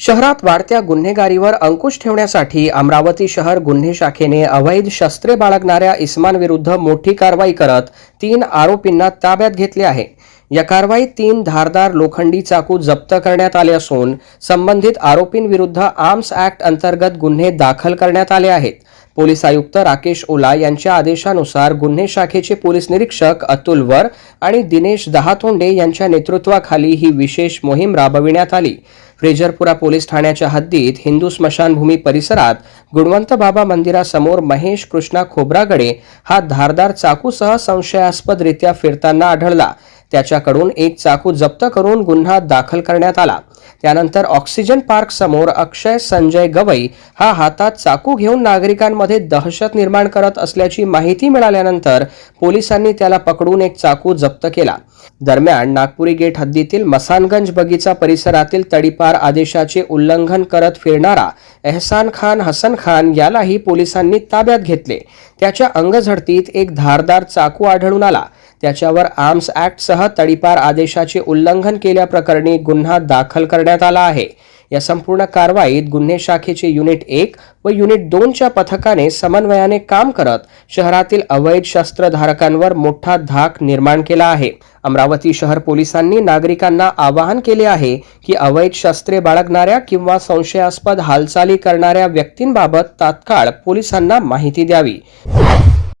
शहरात वाढत्या गुन्हेगारीवर अंकुश ठेवण्यासाठी अमरावती शहर गुन्हे शाखेने अवैध शस्त्रे बाळगणाऱ्या इसमांविरुद्ध मोठी कारवाई करत 3 आरोपींना ताब्यात घेतले आहे। या कारवाईत 3 धारदार लोखंडी चाकू जप्त करण्यात आले असून संबंधित आरोपींविरुद्ध आर्म्स ऍक्ट अंतर्गत गुन्हे दाखल करण्यात आले आहेत। पोलीस आयुक्त राकेश ओला यांच्या आदेशानुसार गुन्हे शाखेचे पोलीस निरीक्षक अतुल वर आणि दिनेश दहातोंडे यांच्या नेतृत्वाखाली ही विशेष मोहीम राबविण्यात आली। फ्रेजरपुरा पोलीस ठाण्याच्या हद्दीत हिंदू स्मशानभूमी परिसरात गुणवंत बाबा मंदिरासमोर महेश कृष्णा खोब्रागडे हा धारदार चाकूसह संशयास्पदरित्या फिरताना आढळला। त्याच्याकडून एक चाकू जप्त करून गुन्हा दाखल करण्यात आला। त्यानंतर ऑक्सिजन पार्क समोर अक्षय संजय गवई हा हातात चाकू घेऊन नागरिकांमध्ये दहशत निर्माण करत असल्याची माहिती मिळाल्यानंतर पोलिसांनी त्याला पकडून एक चाकू जप्त केला। दरम्यान नागपुरी गेट हद्दीतील मसानगंज बगीचा परिसरातील तडीपार आदेशाचे उल्लंघन करत फिरणारा एहसान खान हसन खान यालाही पोलिसांनी ताब्यात घेतले। त्याच्या अंगझडतीत एक धारदार चाकू आढळून आला। त्याच्यावर आर्म्स ऍक्ट सह तडीपार आदेशाचे उल्लंघन केल्याप्रकरणी गुन्हा दाखल करण्यात आला आहे। या संपूर्ण कारवाईत गुन्हे शाखेचे युनिट 1 व युनिट 2 च्या पथकाने समन्वयाने काम करत शहरातील अवैध शस्त्रधारकांवर मोठा धाक निर्माण केला आहे। अमरावती शहर पोलिसांनी नागरिकांना आवाहन केले आहे की अवैध शस्त्रे बाळगणाऱ्या किंवा संशयास्पद हालचाली करणाऱ्या व्यक्तींबाबत तात्काळ पोलिसांना माहिती द्यावी।